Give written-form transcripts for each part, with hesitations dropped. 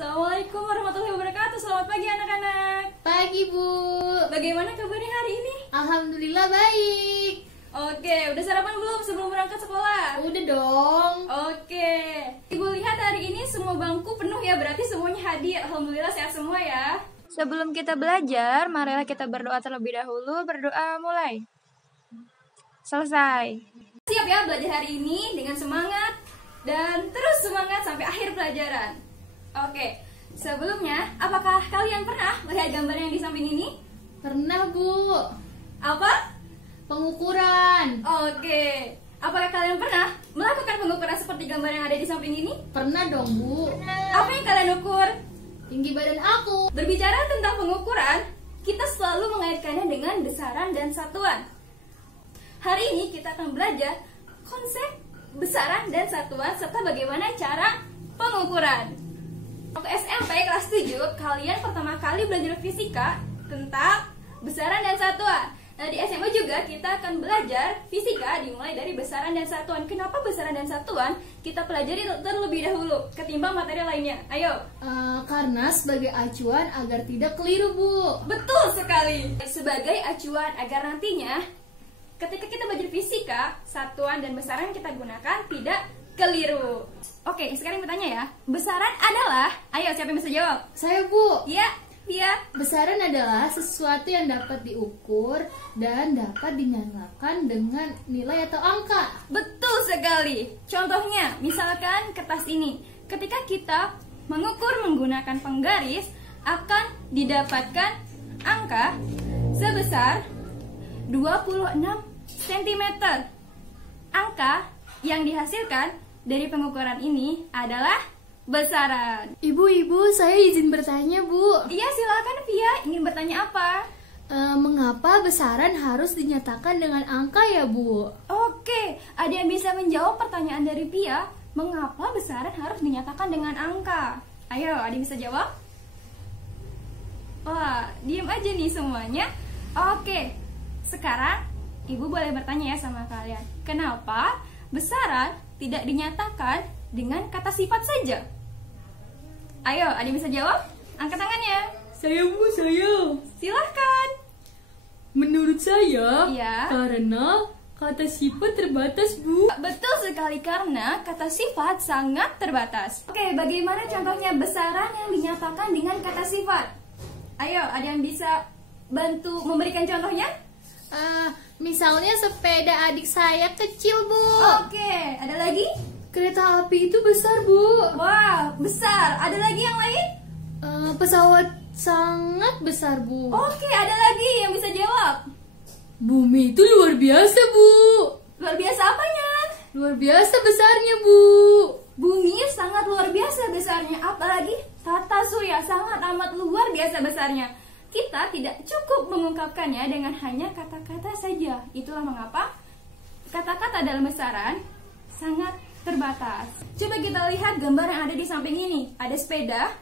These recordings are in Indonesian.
Assalamualaikum warahmatullahi wabarakatuh. Selamat pagi anak-anak. Pagi Bu. Bagaimana kabarnya hari ini? Alhamdulillah baik. Oke, udah sarapan belum sebelum berangkat sekolah? Udah dong. Oke. Ibu lihat hari ini semua bangku penuh ya, berarti semuanya hadir. Alhamdulillah sehat semua ya. Sebelum kita belajar, marilah kita berdoa terlebih dahulu. Berdoa mulai. Selesai. Siap ya belajar hari ini dengan semangat dan terus semangat sampai akhir pelajaran. Oke, sebelumnya apakah kalian pernah melihat gambar yang di samping ini? Pernah Bu. Apa? Pengukuran. Oke. Apakah kalian pernah melakukan pengukuran seperti gambar yang ada di samping ini? Pernah dong Bu. Apa yang kalian ukur? Tinggi badan aku. Berbicara tentang pengukuran, kita selalu mengaitkannya dengan besaran dan satuan. Hari ini kita akan belajar konsep besaran dan satuan serta bagaimana cara pengukuran. Waktu SMP kelas 7, kalian pertama kali belajar fisika tentang besaran dan satuan. Nah, di SMA juga kita akan belajar fisika dimulai dari besaran dan satuan. Kenapa besaran dan satuan kita pelajari terlebih dahulu ketimbang materi lainnya? Ayo. Karena sebagai acuan agar tidak keliru Bu. Betul sekali. Sebagai acuan agar nantinya ketika kita belajar fisika, satuan dan besaran yang kita gunakan tidak keliru. Oke, sekarang bertanya ya. Besaran adalah, ayo siapa yang bisa jawab? Saya Bu. Iya, Pia. Besaran adalah sesuatu yang dapat diukur dan dapat dinyatakan dengan nilai atau angka. Betul sekali. Contohnya, misalkan kertas ini. Ketika kita mengukur menggunakan penggaris, akan didapatkan angka sebesar 26 cm. Angka yang dihasilkan dari pengukuran ini adalah besaran. Ibu, saya izin bertanya Bu. Iya, silakan Via. Ingin bertanya apa? Mengapa besaran harus dinyatakan dengan angka ya Bu? Oke, ada yang bisa menjawab pertanyaan dari Pia? Mengapa besaran harus dinyatakan dengan angka? Ayo, ada yang bisa jawab? Wah, diem aja nih semuanya. Oke, sekarang Ibu boleh bertanya ya sama kalian. Kenapa besaran tidak dinyatakan dengan kata sifat saja? Ayo, ada yang bisa jawab? Angkat tangannya. Saya Bu, saya. Silahkan. Menurut saya, Iya. karena kata sifat terbatas Bu. Betul sekali, karena kata sifat sangat terbatas. Oke, bagaimana contohnya besaran yang dinyatakan dengan kata sifat? Ayo, ada yang bisa bantu memberikan contohnya? Misalnya sepeda adik saya kecil Bu. Oke, ada lagi? Kereta api itu besar Bu. Wah, besar. Ada lagi yang lain? Pesawat sangat besar Bu. Oke, ada lagi yang bisa jawab. Bumi itu luar biasa Bu. Luar biasa apanya? Luar biasa besarnya Bu. Bumi sangat luar biasa besarnya. Apalagi tata surya sangat amat luar biasa besarnya. Kita tidak cukup mengungkapkannya dengan hanya kata-kata saja. Itulah mengapa kata-kata dalam besaran sangat terbatas. Coba kita lihat gambar yang ada di samping ini. Ada sepeda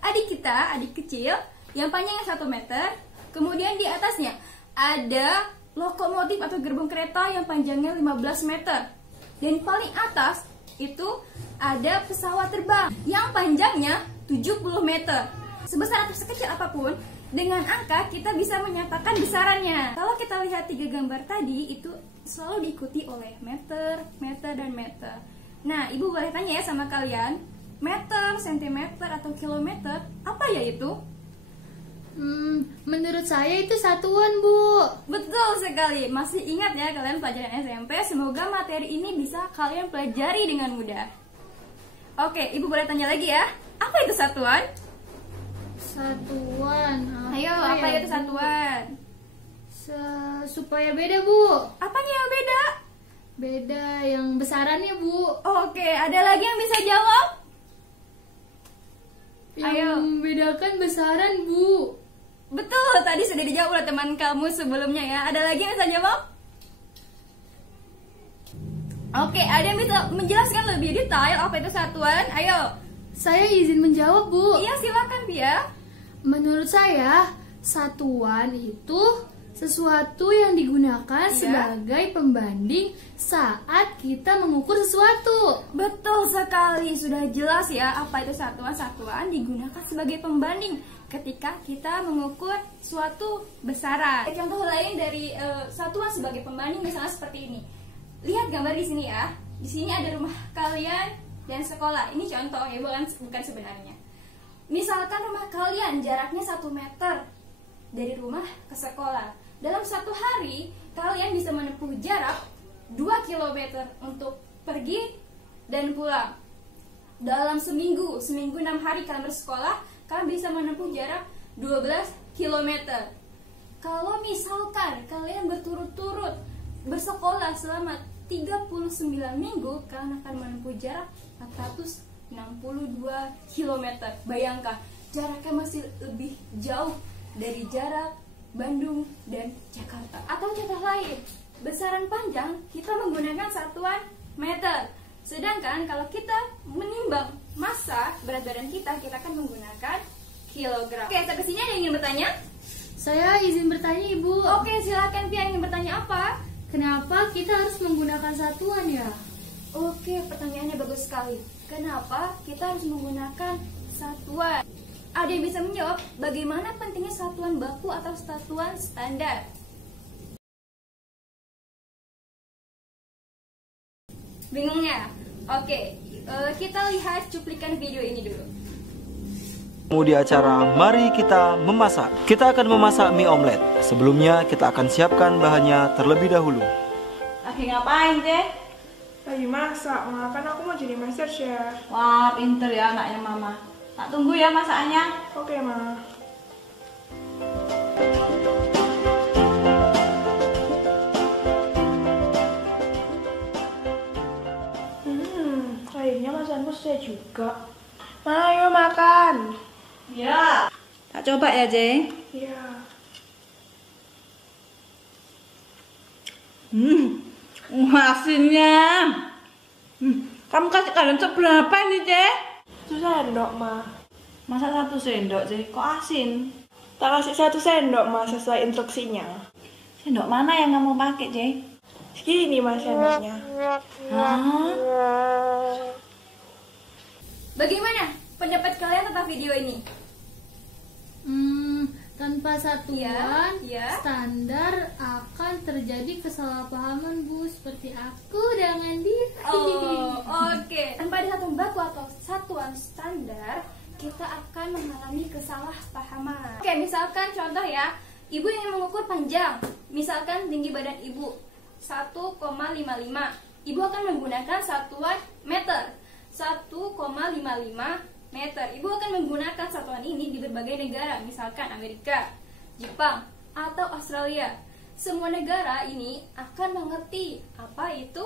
adik kita, adik kecil, yang panjangnya 1 meter. Kemudian di atasnya ada lokomotif atau gerbong kereta yang panjangnya 15 meter. Dan paling atas itu ada pesawat terbang yang panjangnya 70 meter. Sebesar atau sekecil apapun, dengan angka kita bisa menyatakan besarannya. Kalau kita lihat 3 gambar tadi, itu selalu diikuti oleh meter, meter, dan meter. Nah, Ibu boleh tanya ya sama kalian, meter, sentimeter, atau kilometer, apa ya itu? Menurut saya itu satuan Bu. Betul sekali. Masih ingat ya kalian pelajaran SMP? Semoga materi ini bisa kalian pelajari dengan mudah. Oke, Ibu boleh tanya lagi ya. Apa itu satuan? Satuan. Ayo, apa itu satuan? Supaya beda Bu. Apanya yang beda? Beda yang besarannya Bu. Oke, ada lagi yang bisa jawab? Yang Ayo. membedakan besaran Bu. Betul, tadi sudah dijawab oleh teman kamu sebelumnya ya. Ada lagi yang bisa jawab? Oke, ada yang bisa menjelaskan lebih detail apa itu satuan? Ayo. Saya izin menjawab Bu. Iya, silakan Pia. Menurut saya, satuan itu Sesuatu yang digunakan Iya. sebagai pembanding saat kita mengukur sesuatu. Betul sekali, sudah jelas ya apa itu satuan-satuan digunakan sebagai pembanding ketika kita mengukur suatu besaran. Contoh lain dari satuan sebagai pembanding misalnya seperti ini. Lihat gambar di sini ya. Di sini ada rumah kalian dan sekolah. Ini contoh ya, bukan sebenarnya. Misalkan rumah kalian jaraknya 1 meter dari rumah ke sekolah. Dalam satu hari, kalian bisa menempuh jarak 2 km untuk pergi dan pulang. Dalam seminggu 6 hari kalian bersekolah, kalian bisa menempuh jarak 12 km. Kalau misalkan kalian berturut-turut bersekolah selama 39 minggu, kalian akan menempuh jarak 462 km. Bayangkan, jaraknya masih lebih jauh dari jarak Bandung dan Jakarta. Atau contoh lain, besaran panjang kita menggunakan satuan meter. Sedangkan kalau kita menimbang massa berat badan kita akan menggunakan kilogram. Oke, sampai sini ada yang ingin bertanya? Saya izin bertanya, Ibu. Oke, silakan Pia, ingin bertanya apa? Kenapa kita harus menggunakan satuan ya? Oke, pertanyaannya bagus sekali. Kenapa kita harus menggunakan satuan? Ada yang bisa menjawab bagaimana pentingnya satuan baku atau satuan standar? Bingung ya? Oke, kita lihat cuplikan video ini dulu. Di acara Mari Kita Memasak. Kita akan memasak mie omelet. Sebelumnya kita akan siapkan bahannya terlebih dahulu. Lagi ngapain, Teh? Lagi masak, Ma. Kan aku mau jadi master chef. Wah, pinter ya anaknya Mama. Tak tunggu ya masakannya. Oke, Ma. Kayaknya masakanku selesai juga. Ma, ayo makan. Ya. Tak coba ya, Jeng. Iya. Asinnya. Kamu kasih kalian seberapa ini, Ceh? 1 sendok, Ma. Masa 1 sendok, Ceh? Kok asin? Tak kasih 1 sendok, Ma, sesuai instruksinya. Sendok mana yang kamu pakai, Ceh? Segini, Ma, sendoknya. Hah? Bagaimana pendapat kalian tentang video ini? Tanpa satuan Ya. standar akan terjadi kesalahpahaman, Bu, seperti aku dengan dia. Oh, oke. Tanpa ada satuan baku atau satuan standar, kita akan mengalami kesalahpahaman. Oke, misalkan contoh ya, ibu ingin mengukur panjang. Misalkan tinggi badan ibu 1,55. Ibu akan menggunakan satuan meter. 1,55 meter. Ibu akan menggunakan satuan ini di berbagai negara, misalkan Amerika, Jepang, atau Australia. Semua negara ini akan mengerti apa itu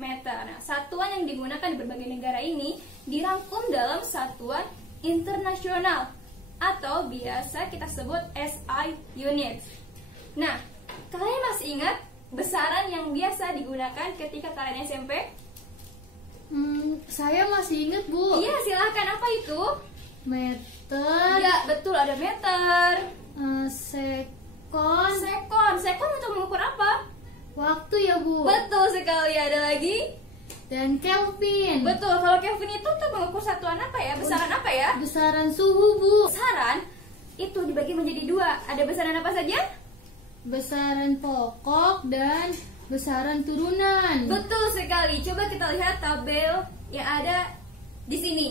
meter. Nah, satuan yang digunakan di berbagai negara ini dirangkum dalam satuan internasional atau biasa kita sebut SI unit. Nah, kalian masih ingat besaran yang biasa digunakan ketika kalian SMP? Saya masih ingat, Bu. Iya, silakan. Apa itu? Meter, Ya, betul, ada meter. sekon, Sekon untuk mengukur apa? waktu ya, Bu. Betul sekali. Ada lagi? Dan Kelvin. Betul. Kalau Kelvin itu untuk mengukur satuan apa ya? Besaran apa ya? Besaran suhu, Bu. Besaran itu dibagi menjadi 2. Ada besaran apa saja? Besaran pokok dan besaran turunan. Betul sekali. Coba kita lihat tabel yang ada di sini.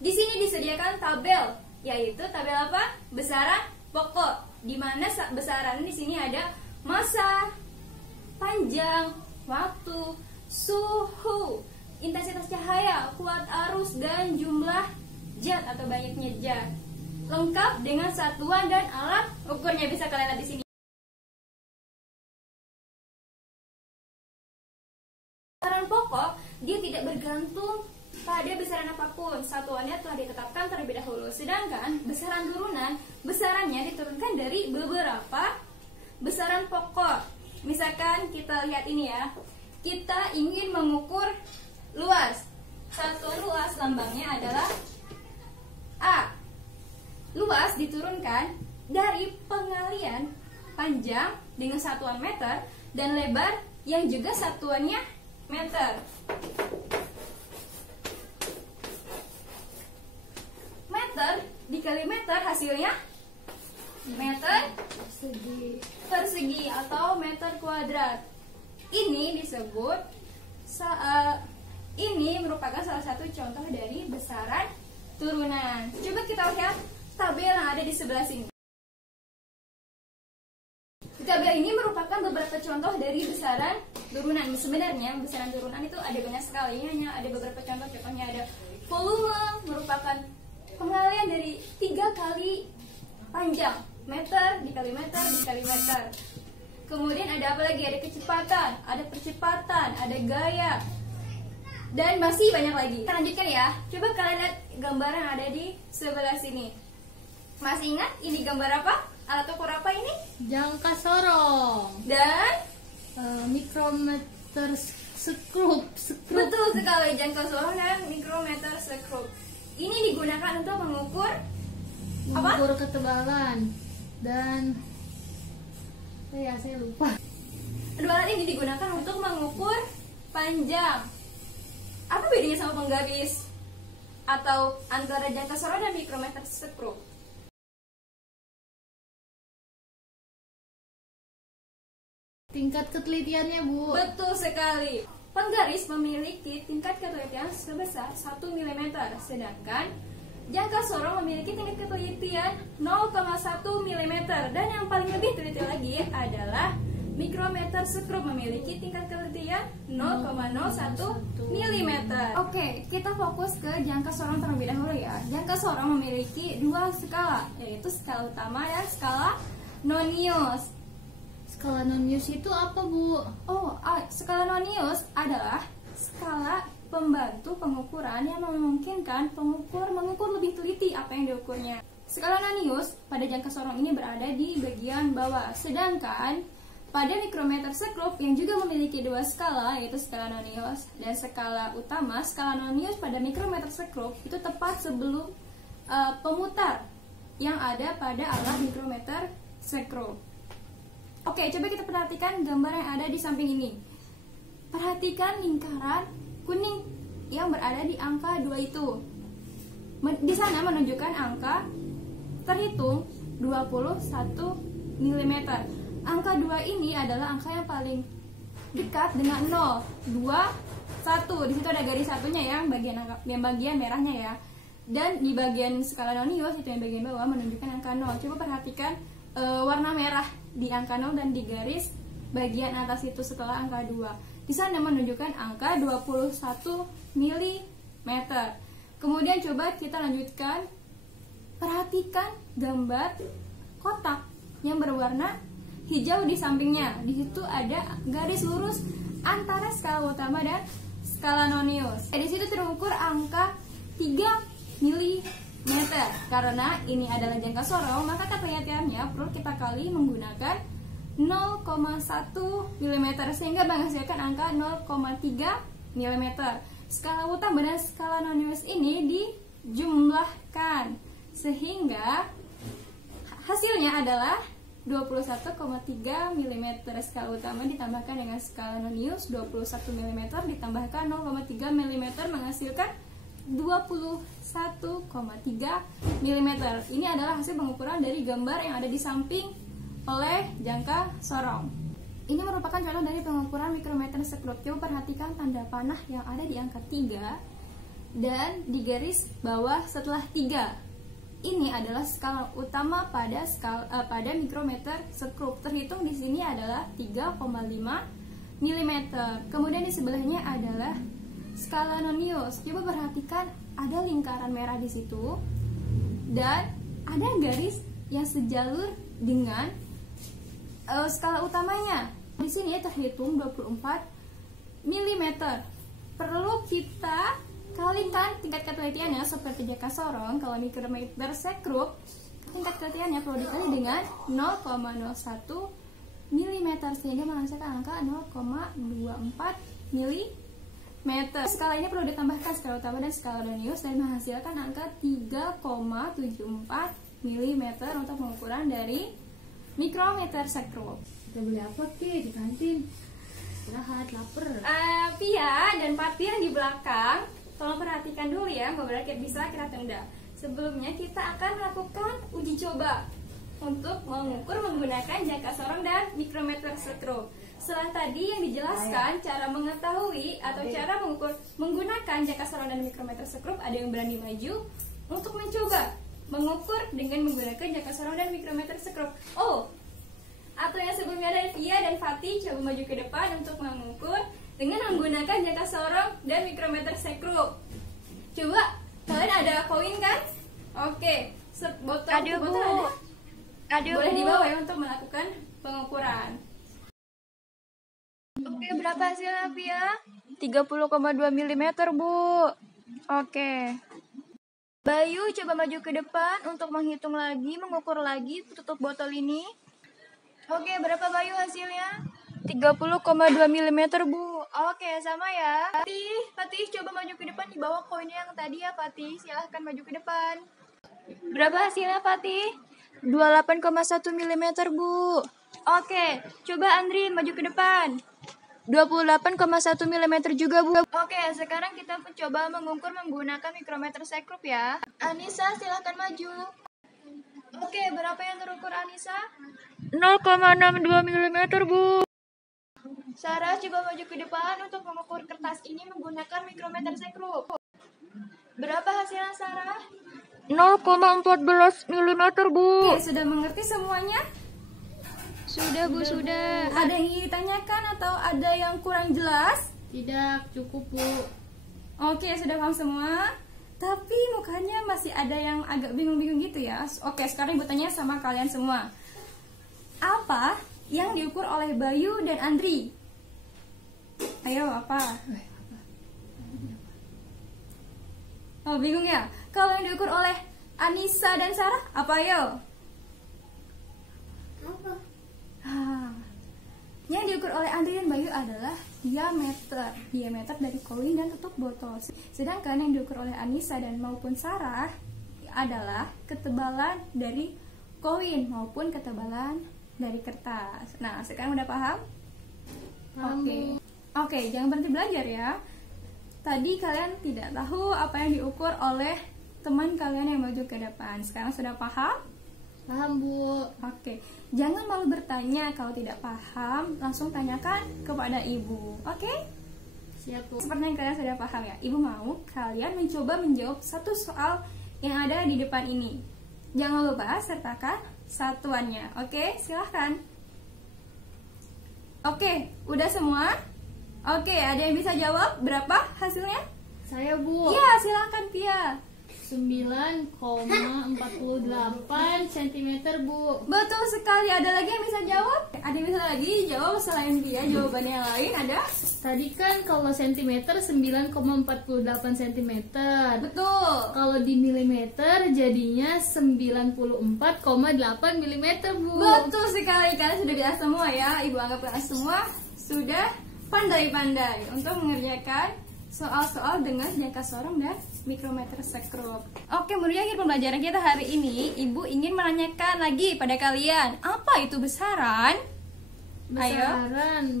Di sini disediakan tabel, yaitu tabel apa? Besaran pokok. Di mana besaran di sini ada massa, panjang, waktu, suhu, intensitas cahaya, kuat arus, dan jumlah zat atau banyaknya zat. Lengkap dengan satuan dan alat ukurnya, bisa kalian lihat di sini. Besaran pokok dia tidak bergantung pada besaran apapun, satuannya telah ditetapkan terlebih dahulu. Sedangkan besaran turunan, besarannya diturunkan dari beberapa besaran pokok. Misalkan kita lihat ini ya, kita ingin mengukur luas. Satuan luas lambangnya adalah A. Luas diturunkan dari pengalian panjang dengan satuan meter dan lebar yang juga satuannya meter. Meter dikali meter hasilnya meter persegi atau meter kuadrat. Ini disebut ini merupakan salah satu contoh dari besaran turunan. Coba kita lihat tabel yang ada di sebelah sini. Tabel ini merupakan beberapa contoh dari besaran turunan. Sebenarnya besaran turunan itu ada banyak sekali, hanya ada beberapa contoh. Contohnya ada volume, merupakan pengalian dari 3 kali panjang, meter dikali meter dikali meter. Kemudian ada apa lagi? Ada kecepatan, ada percepatan, ada gaya, dan masih banyak lagi. Kita lanjutkan ya. Coba kalian lihat gambar yang ada di sebelah sini. Masih ingat ini gambar apa? Alat ukur apa ini? Jangka sorong Dan mikrometer skrup. betul sekali, jangka sorong dan mikrometer skrup. Ini digunakan untuk mengukur Mengukur ketebalan dan saya lupa. Kedua alat ini digunakan untuk mengukur panjang. Apa bedanya sama penggaris? Atau antara jangka sorong dan mikrometer skrup? Tingkat ketelitiannya, Bu. Betul sekali. Penggaris memiliki tingkat ketelitian sebesar 1 mm, sedangkan jangka sorong memiliki tingkat ketelitian 0,1 mm, dan yang paling lebih teliti lagi adalah mikrometer skrup memiliki tingkat ketelitian 0,01 mm. Oke, kita fokus ke jangka sorong terlebih dahulu ya. Jangka sorong memiliki 2 skala, yaitu skala utama dan skala nonius. Skala nonius itu apa, Bu? Skala nonius adalah skala pembantu pengukuran yang memungkinkan pengukur mengukur lebih teliti apa yang diukurnya. Skala nonius pada jangka sorong ini berada di bagian bawah, sedangkan pada mikrometer skrup yang juga memiliki 2 skala, yaitu skala nonius dan skala utama. Skala nonius pada mikrometer skrup itu tepat sebelum pemutar yang ada pada alat mikrometer skrup. Oke, coba kita perhatikan gambar yang ada di samping ini. Perhatikan lingkaran kuning yang berada di angka 2 itu. Di sana menunjukkan angka terhitung 21 mm. Angka 2 ini adalah angka yang paling dekat dengan 0, 2, 1. Di situ ada garis satunya yang bagian merahnya ya. Dan di bagian skala nonius itu yang bagian bawah menunjukkan angka 0. Coba perhatikan warna merah di angka 0 dan di garis bagian atas itu setelah angka 2. Di sana menunjukkan angka 21 mm. Kemudian coba kita lanjutkan. Perhatikan gambar kotak yang berwarna hijau di sampingnya. Di situ ada garis lurus antara skala utama dan skala nonius. Di situ terukur angka 3 mm. Karena ini adalah jangka sorong, maka ketelitiannya perlu kita kali menggunakan 0,1 mm sehingga menghasilkan angka 0,3 mm. Skala utama dan skala nonius ini dijumlahkan sehingga hasilnya adalah 21,3 mm. Skala utama ditambahkan dengan skala nonius 21 mm ditambahkan 0,3 mm menghasilkan 21,3 mm. Ini adalah hasil pengukuran dari gambar yang ada di samping oleh jangka sorong. Ini merupakan contoh dari pengukuran mikrometer skrup. Coba perhatikan tanda panah yang ada di angka 3 dan di garis bawah setelah 3. Ini adalah skala utama pada mikrometer skrup. Terhitung di sini adalah 3,5 mm. Kemudian di sebelahnya adalah skala nonius. Coba perhatikan ada lingkaran merah di situ dan ada garis yang sejalur dengan skala utamanya. Di sini terhitung 24 mm. Perlu kita kalikan tingkat ketelitiannya seperti jangka sorong. Kalau mikrometer skrup, tingkat ketelitiannya perlu dikali dengan 0,01 mm sehingga menghasilkan angka 0,24 mm. Skala ini perlu ditambahkan skala utama dan skala nonius dan menghasilkan angka 3,74 mm untuk pengukuran dari mikrometer sekrup. Kita beli apa Ki di kantin? Istirahat, lapar. Pia dan Pati yang di belakang, tolong perhatikan dulu ya, beberapa bisa kita tunda. Sebelumnya kita akan melakukan uji coba untuk mengukur menggunakan jangka sorong dan mikrometer sekrup. Setelah tadi yang dijelaskan cara mengetahui atau cara mengukur menggunakan jangka sorong dan mikrometer sekrup, ada yang berani maju untuk mencoba mengukur dengan menggunakan jangka sorong dan mikrometer sekrup. Atau yang sebelumnya ada Via dan Fatih, coba maju ke depan untuk mengukur dengan menggunakan jangka sorong dan mikrometer sekrup. Coba, kalian ada koin kan? Oke, botol ada. Boleh dibawa ya untuk melakukan pengukuran. Oke, berapa hasilnya, Pia? 30,2 mm, Bu. Oke. Bayu, coba maju ke depan untuk menghitung lagi, mengukur lagi tutup botol ini. Oke, berapa Bayu hasilnya? 30,2 mm, Bu. Oke, sama ya. Fatih, coba maju ke depan di bawah koinnya yang tadi ya, Fatih. Silahkan maju ke depan. Berapa hasilnya, Fatih? 28,1 mm, Bu. Oke, coba Andri maju ke depan. 28,1 mm juga, Bu. Oke, sekarang kita mencoba mengukur menggunakan mikrometer sekrup ya. Anissa, silahkan maju. Oke, berapa yang terukur Anissa? 0,62 mm, Bu. Sarah, coba maju ke depan untuk mengukur kertas ini menggunakan mikrometer sekrup. Berapa hasilnya, Sarah? 0,14 mm, Bu. Oke, sudah mengerti semuanya? Sudah, Bu, sudah. Ada yang ingin ditanyakan atau ada yang kurang jelas? Tidak, cukup Bu. Oke, sudah paham semua. Tapi mukanya masih ada yang agak bingung-bingung gitu ya. Oke, sekarang Ibu tanya sama kalian semua. Apa yang diukur oleh Bayu dan Andri? Ayo, apa? Oh, bingung ya? Kalau yang diukur oleh Anissa dan Sarah, apa ayo? Apa? Yang diukur oleh Andri dan Bayu adalah diameter dari koin dan tutup botol. Sedangkan yang diukur oleh Anissa dan maupun Sarah adalah ketebalan dari koin maupun ketebalan dari kertas. Nah, sekarang udah paham? Oke, jangan berhenti belajar ya. Tadi kalian tidak tahu apa yang diukur oleh teman kalian yang maju ke depan. Sekarang sudah paham? Paham Bu. Oke, jangan malu bertanya. Kalau tidak paham, langsung tanyakan kepada ibu. Oke? Siap Bu. Seperti yang kalian sudah paham ya. Ibu mau kalian mencoba menjawab satu soal yang ada di depan ini. Jangan lupa sertakan satuannya. Oke, silahkan. Oke, udah semua? Oke, ada yang bisa jawab? Berapa hasilnya? Saya Bu. Iya, silahkan Pia. 9,48 cm Bu. Betul sekali. Ada lagi yang bisa jawab? Ada yang bisa lagi jawab selain Pia? Jawabannya yang lain ada? Tadi kan kalau cm 9,48 cm. Betul. Kalau di milimeter jadinya 94,8 mm Bu. Betul sekali. Kalian sudah biasa semua ya. Ibu anggap kalian semua sudah pandai-pandai untuk mengerjakan soal-soal dengan jangka sorong dan mikrometer sekrup. Oke, menuju akhir pembelajaran kita hari ini, Ibu ingin menanyakan lagi pada kalian, apa itu besaran?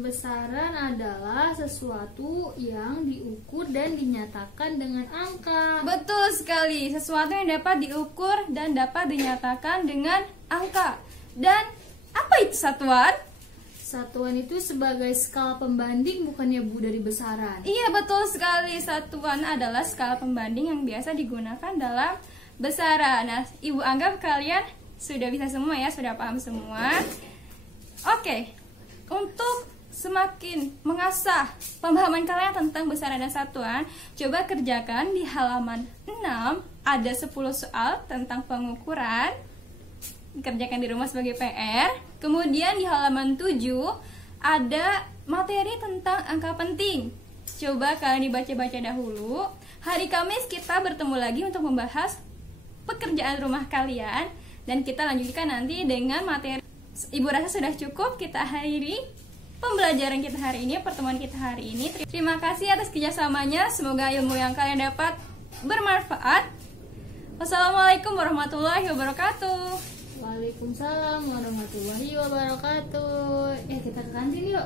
Besaran adalah sesuatu yang diukur dan dinyatakan dengan angka. Betul sekali, sesuatu yang dapat diukur dan dapat dinyatakan dengan angka. Dan apa itu satuan? Satuan itu sebagai skala pembanding, bukannya Bu dari besaran. Iya, betul sekali. Satuan adalah skala pembanding yang biasa digunakan dalam besaran. Nah, Ibu anggap kalian sudah bisa semua ya, sudah paham semua. Oke, untuk semakin mengasah pemahaman kalian tentang besaran dan satuan, coba kerjakan di halaman 6. Ada 10 soal tentang pengukuran. Kerjakan di rumah sebagai PR. Kemudian di halaman 7 ada materi tentang angka penting. Coba kalian dibaca-baca dahulu. Hari Kamis kita bertemu lagi untuk membahas pekerjaan rumah kalian. Dan kita lanjutkan nanti dengan materi. Ibu rasa sudah cukup, kita akhiri pembelajaran kita hari ini, pertemuan kita hari ini. Terima kasih atas kerjasamanya. Semoga ilmu yang kalian dapat bermanfaat. Wassalamualaikum warahmatullahi wabarakatuh. Waalaikumsalam warahmatullahi wabarakatuh. Ya kita ke kantin yuk.